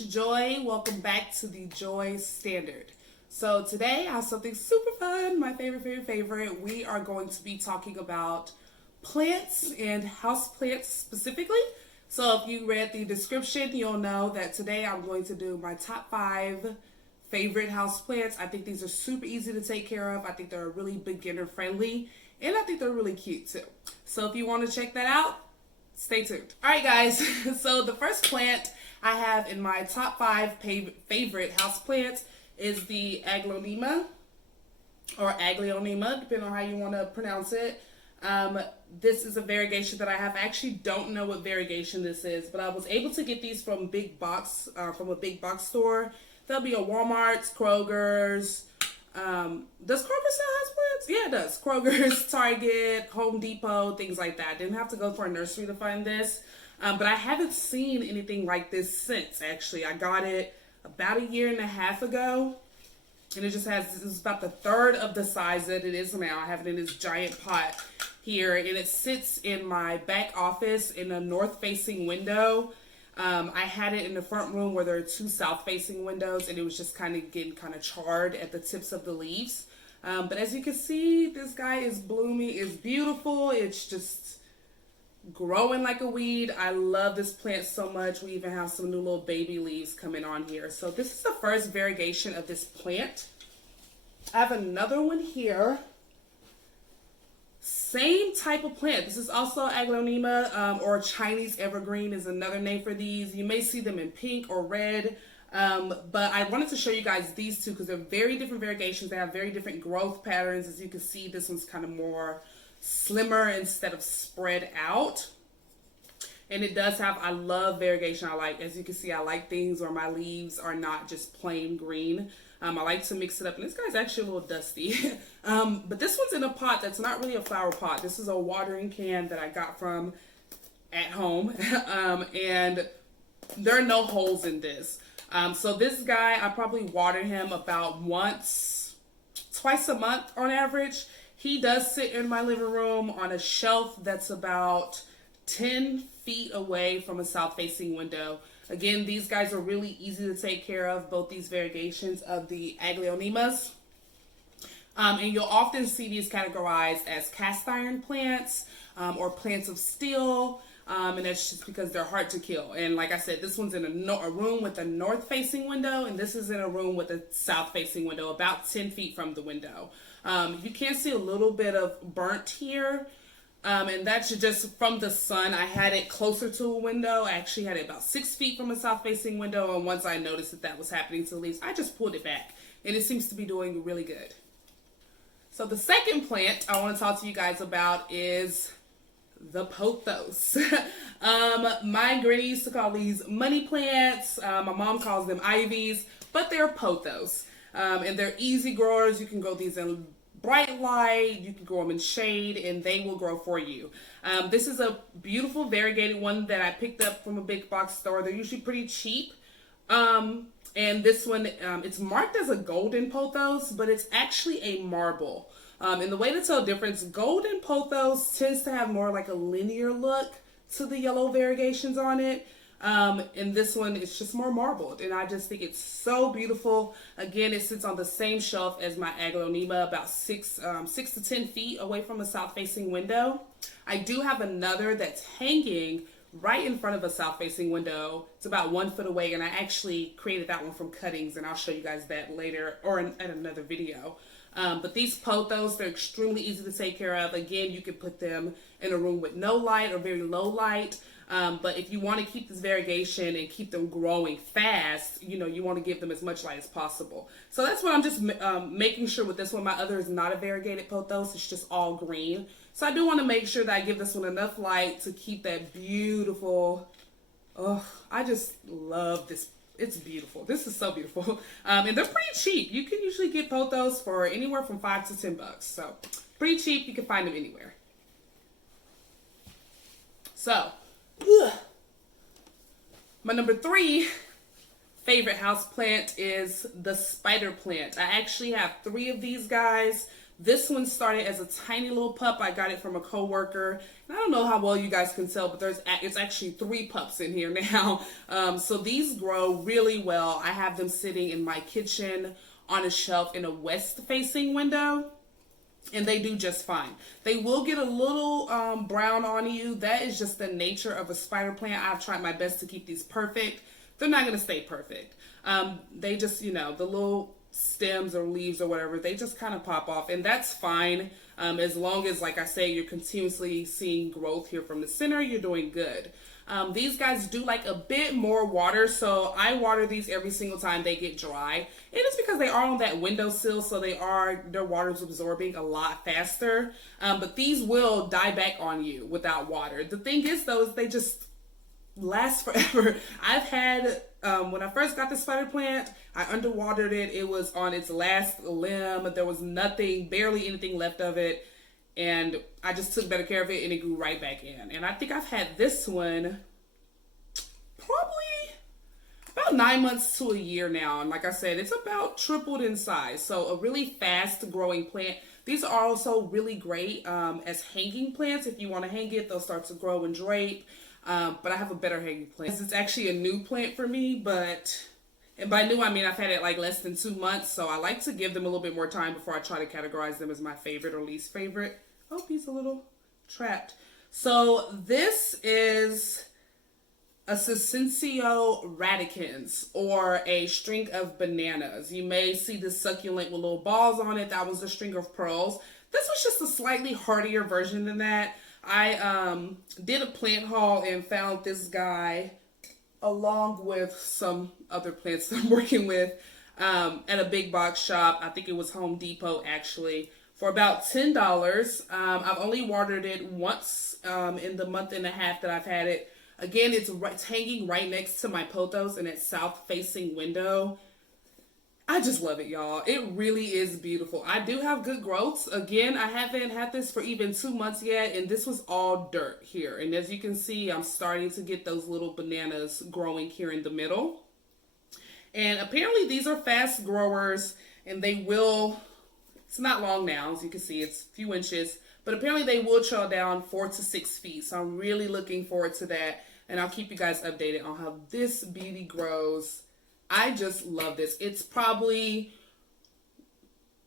it's Joy. Welcome back to the Joy Standard. So today I have something super fun, my favorite. We are going to be talking about plants and house plants specifically. So if you read the description, you'll know that today I'm going to do my top 5 favorite house plants. I think these are super easy to take care of. I think they're really beginner friendly, and I think they're really cute too. So if you want to check that out, stay tuned. All right, guys. So the first plant I have in my top 5 favorite house plants is the Aglaonema, or Aglaonema, depending on how you want to pronounce it. This is a variegation that I have. I actually don't know what variegation this is, but I was able to get these from a big box store. There'll be a Walmart's, Kroger's. Does Kroger sell houseplants? Yeah, it does. Kroger's, Target, Home Depot, things like that. I didn't have to go for a nursery to find this. But I haven't seen anything like this since, actually. I got it about 1.5 years ago. And it just has, this is about the third of the size that it is now. I have it in this giant pot here. And it sits in my back office in a north-facing window. I had it in the front room where there are 2 south-facing windows, and it was just kind of getting kind of charred at the tips of the leaves. But as you can see, this guy is blooming. It's beautiful. It's just growing like a weed. I love this plant so much. We even have some new little baby leaves coming on here. So this is the first variegation of this plant. I have another one here. Same type of plant. This is also Aglaonema, or Chinese evergreen is another name for these. You may see them in pink or red, but I wanted to show you guys these two because they're very different variegations. They have very different growth patterns. As you can see, this one's kind of more slimmer instead of spread out. And it does have, I love variegation. As you can see, I like things where my leaves are not just plain green. I like to mix it up, and this guy's actually a little dusty. But this one's in a pot that's not really a flower pot. This is a watering can that I got from at home, and there are no holes in this. So this guy, I probably water him about twice a month on average. He does sit in my living room on a shelf that's about 10 feet away from a south-facing window. Again, these guys are really easy to take care of, both these variegations of the Aglaonemas. And you'll often see these categorized as cast iron plants or plants of steel. And that's just because they're hard to kill. And like I said, this one's in a room with a north-facing window, and this is in a room with a south-facing window, about 10 feet from the window. You can see a little bit of burnt here. And that's just from the sun. I had it closer to a window. I actually had it about 6 feet from a south-facing window. And once I noticed that was happening to the leaves, I just pulled it back. And it seems to be doing really good. So the second plant I want to talk to you guys about is the pothos. My granny used to call these money plants. My mom calls them ivies, but they're pothos. And they're easy growers. You can grow these in bright light, you can grow them in shade, and they will grow for you. This is a beautiful variegated one that I picked up from a big box store. They're usually pretty cheap. And this one, it's marked as a golden pothos, but it's actually a marble. And the way to tell the difference, golden pothos tends to have more like a linear look to the yellow variegations on it. And this one is just more marbled, and I just think it's so beautiful. Again, it sits on the same shelf as my Aglaonema, about 6 to 10 feet away from a south-facing window. I do have another that's hanging right in front of a south-facing window. It's about 1 foot away, and I actually created that one from cuttings, and I'll show you guys that later or in another video. But these pothos, they're extremely easy to take care of. Again, you can put them in a room with no light or very low light. But if you want to keep this variegation and keep them growing fast, you want to give them as much light as possible. So that's what I'm just making sure with this one. My other is not a variegated pothos. It's just all green. So I do want to make sure that I give this one enough light to keep that beautiful, I just love this. It's beautiful. This is so beautiful. And they're pretty cheap. You can usually get pothos for anywhere from $5 to $10. So pretty cheap. You can find them anywhere. So my number 3 favorite house plant is the spider plant. I actually have 3 of these guys. This one started as a tiny little pup. I got it from a coworker. And I don't know how well you guys can tell, but it's actually 3 pups in here now. So these grow really well. I have them sitting in my kitchen on a shelf in a west-facing window, and they do just fine. They will get a little brown on you. That is just the nature of a spider plant. I've tried my best to keep these perfect. They're not going to stay perfect. They just, the little stems or leaves or whatever, they just kind of pop off, and that's fine. As long as, like I say, you're continuously seeing growth here from the center, you're doing good. These guys do like a bit more water, so I water these every single time they get dry. It is because they are on that windowsill, so their water's absorbing a lot faster. But these will die back on you without water. The thing is, though, is they just last forever. I've had, when I first got the spider plant, I underwatered it. It was on its last limb. There was nothing, barely anything left of it. And I just took better care of it, and it grew right back in. And I think I've had this one probably about 9 months to a year now. And like I said, it's about tripled in size. So a really fast growing plant. These are also really great as hanging plants. If you want to hang it, they'll start to grow and drape. But I have a better hanging plant. It's actually a new plant for me, and by new I mean I've had it like less than 2 months, so I like to give them a little bit more time before I try to categorize them as my favorite or least favorite. Oh, he's a little trapped. So this is a Succincio radicans, or a string of bananas. You may see this succulent with little balls on it. That was a string of pearls. This was just a slightly hardier version than that. I did a plant haul and found this guy along with some other plants that I'm working with at a big box shop. I think it was Home Depot actually, for about $10. I've only watered it once in the month and a half that I've had it. Again, it's hanging right next to my pothos in its south-facing window. I just love it, y'all. It really is beautiful. I do have good growths. Again, I haven't had this for even 2 months yet, and this was all dirt here. And as you can see, I'm starting to get those little bananas growing here in the middle. And apparently these are fast growers, and they will, it's not long now, as you can see, it's a few inches, but apparently they will trail down 4 to 6 feet. So I'm really looking forward to that, and I'll keep you guys updated on how this beauty grows. I just love this. It's probably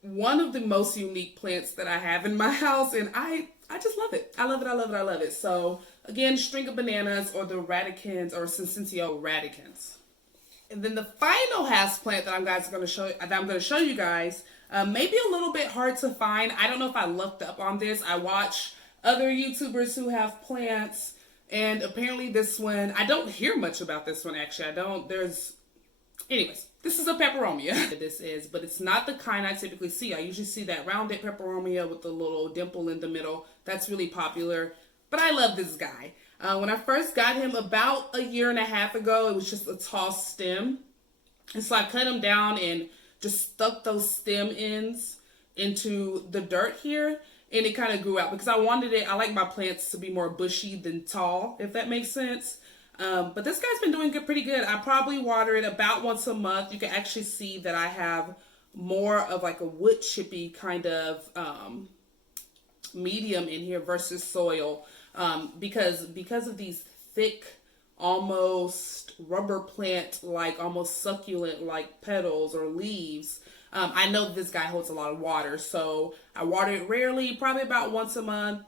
one of the most unique plants that I have in my house, and I just love it. I love it, I love it, I love it. So again, string of bananas, or the radicans, or Succincio radicans. And then the final house plant that I'm going to show you guys, maybe a little bit hard to find. I don't know if I looked up on this. I watch other YouTubers who have plants, and apparently this one, I don't hear much about this one actually. Anyways, this is a peperomia. This is, but it's not the kind I typically see. I usually see that rounded peperomia with the little dimple in the middle. That's really popular, but I love this guy. When I first got him about a year and a half ago, it was just a tall stem. And so I cut him down and just stuck those stem ends into the dirt here, and it kind of grew out because I like my plants to be more bushy than tall, if that makes sense. But this guy's been doing pretty good. I probably water it about once a month. You can actually see that I have more of like a wood chippy kind of medium in here versus soil, because of these thick, almost rubber plant, like almost succulent like petals or leaves. I know this guy holds a lot of water, so I water it rarely, probably about once a month,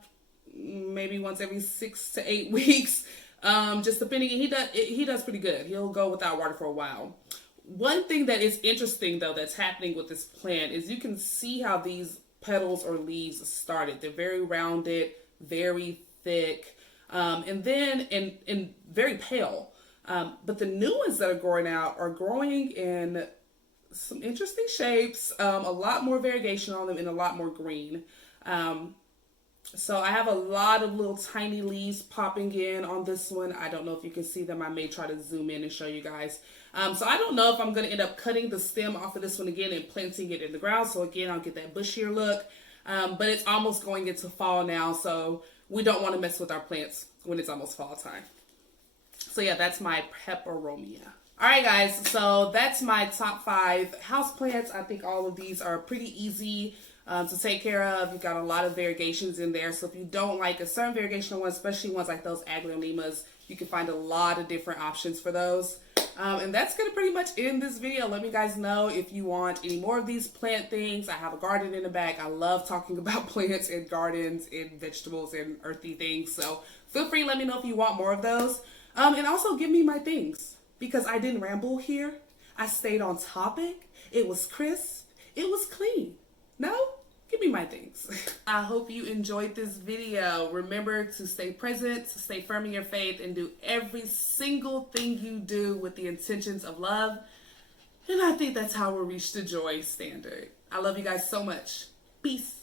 maybe once every 6 to 8 weeks. Just depending, and he does pretty good. He'll go without water for a while. One thing that is interesting though that's happening with this plant is you can see how these petals or leaves started. They're very rounded, very thick, and then and very pale. But the new ones that are growing out are growing in some interesting shapes, a lot more variegation on them, and a lot more green. So I have a lot of little tiny leaves popping in on this one. I don't know if you can see them. I may try to zoom in and show you guys. So I don't know if I'm going to end up cutting the stem off of this one again and planting it in the ground. So again, I'll get that bushier look. But it's almost going into fall now, so we don't want to mess with our plants when it's almost fall time. So yeah, that's my peperomia. All right, guys, so that's my top 5 houseplants. I think all of these are pretty easy to take care of. You've got a lot of variegations in there. So if you don't like a certain variegation of one, especially ones like those Aglaonemas, you can find a lot of different options for those. And that's going to pretty much end this video. Let me guys know if you want any more of these plant things. I have a garden in the back. I love talking about plants and gardens and vegetables and earthy things. So feel free to let me know if you want more of those. And also give me my things, because I didn't ramble here. I stayed on topic. It was crisp. It was clean. No? Give me my things. I hope you enjoyed this video. Remember to stay present, to stay firm in your faith, and do every single thing you do with the intentions of love. And I think that's how we'll reach the joy standard. I love you guys so much. Peace.